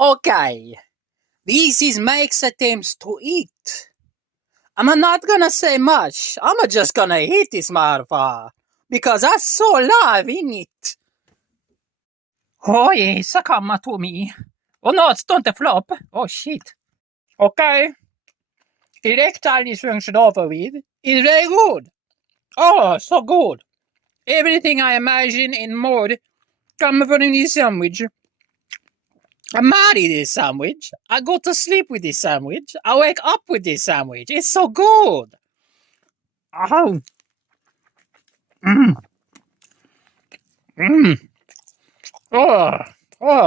Okay, this is Mike's attempts to eat. I'm not gonna say much. I'm just gonna eat this motherfucker because I so love in it. Oh yes, come to me. Oh no, it's don't flop. Oh shit. Okay. Erectile dysfunction over with is very good. Oh, so good. Everything I imagine in mode come from this sandwich. I marry this sandwich. I go to sleep with this sandwich. I wake up with this sandwich. It's so good. Oh. Mm. Mm.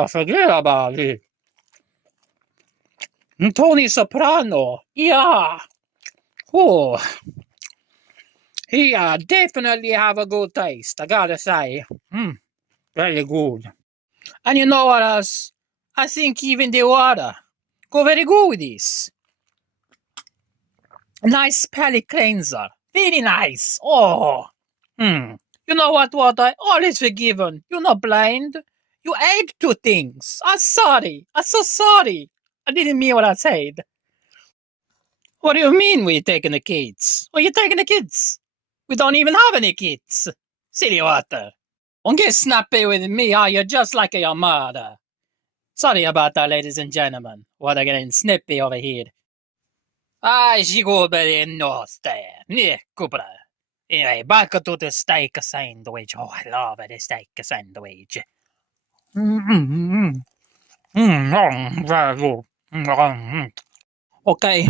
Forget about it. Tony Soprano. Yeah. Oh. He definitely have a good taste, I gotta say. Very good. And you know what else? I think even the water go very good with this. Nice palate cleanser. Very nice. Oh. You know what I always forgiven. You're not blind. You ate two things. I'm sorry. I'm so sorry. I didn't mean what I said. What do you mean we're taking the kids? Well, you're taking the kids. We don't even have any kids. Silly water. Don't get snappy with me, are you? Just like your mother. Sorry about that, ladies and gentlemen. What are getting snippy over here? She go very north there. Yeah, Cooper. Anyway, back to the steak sandwich. Oh, I love the steak sandwich. Very good. Okay,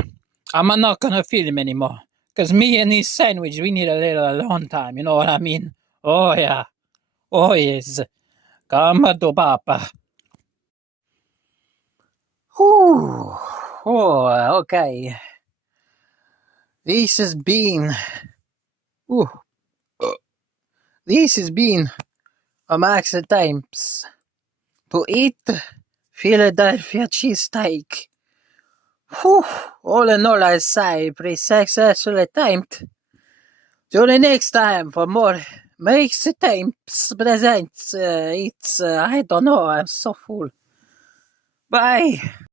I'm not gonna film anymore. Because me and this sandwich, we need a little alone time, you know what I mean? Oh, yeah. Oh, yes. Come to Papa. Whew. Oh, okay. This has been... Ooh. This has been a max attempts to eat Philadelphia cheesesteak. Whew. All in all, I say, pretty successful attempt. Till the next time for more Max attempts presents. I don't know, I'm so full. Bye.